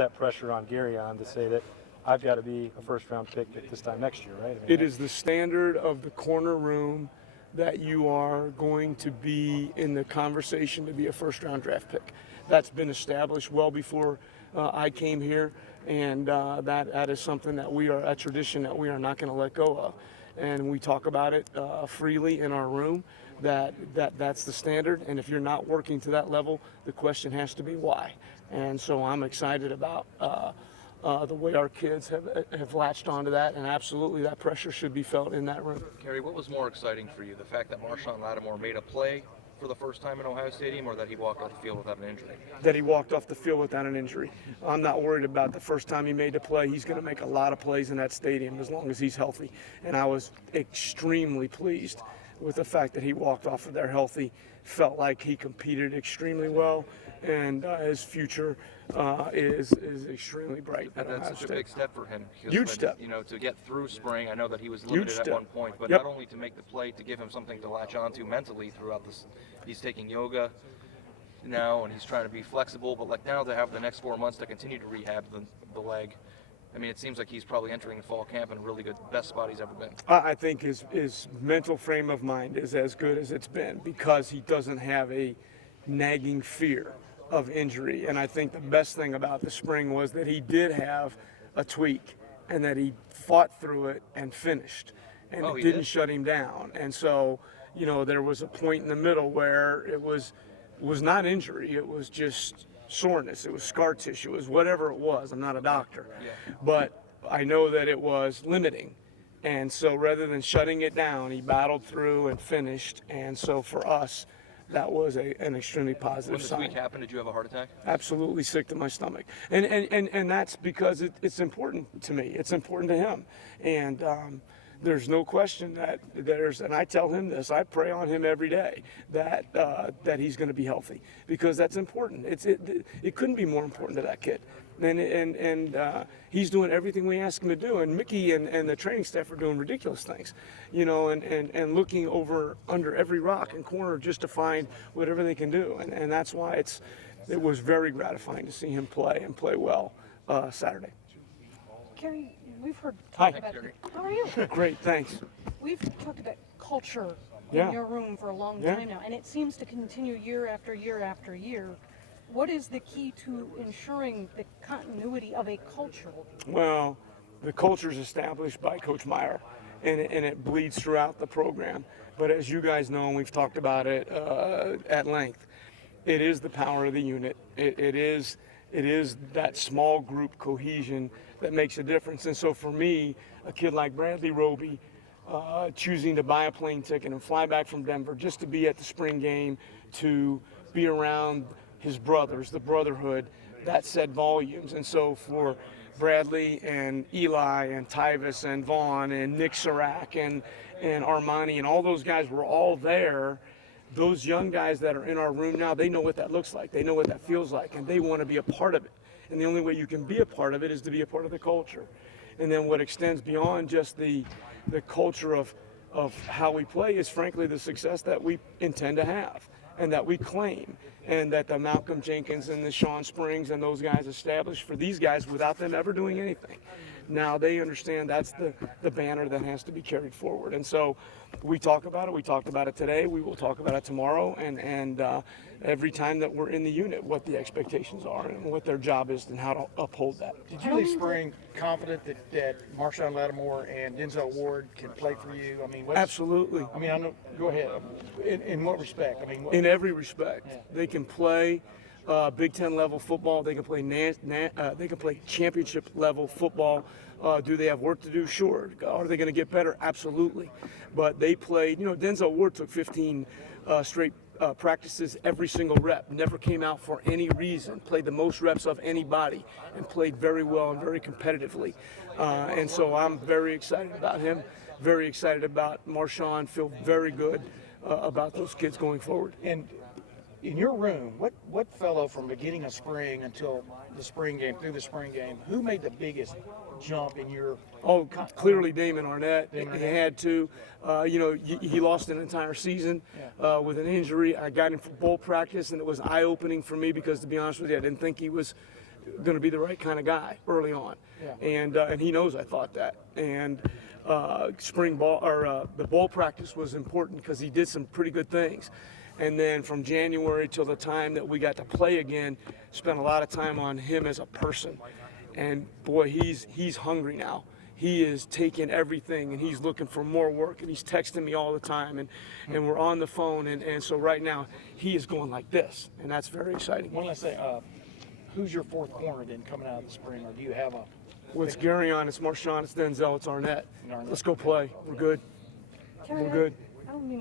that pressure on Gary on to say that I've got to be a first-round pick at this time next year, right? I mean, it is the standard of the corner room that you are going to be in the conversation to be a first-round draft pick. That's been established well before I came here, and that is something that a tradition that we are not going to let go of. And we talk about it freely in our room, that's the standard. And if you're not working to that level, the question has to be why. And so I'm excited about the way our kids have latched onto that, and absolutely that pressure should be felt in that room. Kerry, what was more exciting for you, the fact that Marshawn Lattimore made a play for the first time in Ohio Stadium, or that he walked off the field without an injury? That he walked off the field without an injury. I'm not worried about the first time he made the play. He's going to make a lot of plays in that stadium as long as he's healthy. And I was extremely pleased with the fact that he walked off of there healthy, felt like he competed extremely well, and his future is extremely bright. And that's such a big step for him. Huge step. You know, to get through spring, I know that he was limited at one point, but not only to make the play, to give him something to latch onto mentally throughout this. He's taking yoga now, and he's trying to be flexible, but like now to have the next 4 months to continue to rehab the leg. I mean, it seems like he's probably entering the fall camp in a really good, best spot he's ever been. I think his mental frame of mind is as good as it's been because he doesn't have a nagging fear of injury. And I think the best thing about the spring was that he did have a tweak and that he fought through it and finished. And it didn't shut him down. And so, you know, there was a point in the middle where it was not injury, it was just soreness, it was scar tissue, it was whatever it was. I'm not a doctor, but I know that it was limiting. And so rather than shutting it down, he battled through and finished. And so for us, that was an extremely positive sign. When this week happened, did you have a heart attack? Absolutely sick to my stomach. And that's because it's important to me. It's important to him. And there's no question that and I tell him this, I pray on him every day that he's going to be healthy because that's important. It couldn't be more important to that kid. And he's doing everything we ask him to do. And Mickey and the training staff are doing ridiculous things, you know, and looking under every rock and corner just to find whatever they can do. And that's why it was very gratifying to see him play and play well Saturday. Kerry, we've heard talk about Kerry. How are you? Great, thanks. We've talked about culture in your room for a long time now, and it seems to continue year after year after year. What is the key to ensuring the continuity of a culture? Well, the culture is established by Coach Meyer, and it bleeds throughout the program. But as you guys know, and we've talked about it at length, it is the power of the unit. It is that small group cohesion that makes a difference. And so for me, a kid like Bradley Roby, choosing to buy a plane ticket and fly back from Denver just to be at the spring game, to be around his brothers, the brotherhood, that said volumes. And so for Bradley and Eli and Tyvis and Vaughn and Nick Serac and Armani and all those guys were all there. Those young guys that are in our room now, they know what that looks like. They know what that feels like, and they want to be a part of it. And the only way you can be a part of it is to be a part of the culture. And then what extends beyond just the culture of how we play is frankly the success that we intend to have and that we claim, and that the Malcolm Jenkins and the Sean Springs and those guys established for these guys without them ever doing anything. Now they understand that's the banner that has to be carried forward. And so we talk about it. We talked about it today. We will talk about it tomorrow. And every time that we're in the unit, what the expectations are and what their job is and how to uphold that. Did you leave spring confident that Marshawn Lattimore and Denzel Ward can play for you? I mean, Absolutely. I mean, I know. Go ahead. In what respect? I mean, in every respect, they can play Big Ten level football. They can play they can play championship level football. Do they have work to do? Sure. Are they going to get better? Absolutely. But they played. You know, Denzel Ward took 15 straight practices, every single rep. Never came out for any reason. Played the most reps of anybody and played very well and very competitively. And so I'm very excited about him. Very excited about Marshawn. Feel very good about those kids going forward. And in your room, what fellow from beginning of spring until the spring game, through the spring game, who made the biggest jump in your? Oh, clearly Damon Arnett. He had to. You know, he lost an entire season with an injury. I got him for bowl practice, and it was eye-opening for me because, to be honest with you, I didn't think he was going to be the right kind of guy early on, and he knows I thought that. And spring ball or the ball practice was important because he did some pretty good things. And then from January till the time that we got to play again, spent a lot of time on him as a person. And boy, he's hungry now. He is taking everything and he's looking for more work, and he's texting me all the time, and we're on the phone, and so right now he is going like this, and that's very exciting. One last thing, who's your fourth corner then coming out of the spring, or do you have a? Well, it's Gary on, it's Marshawn, it's Denzel, it's Arnett. Let's go play. We're good. Kerry, We're good. I don't mean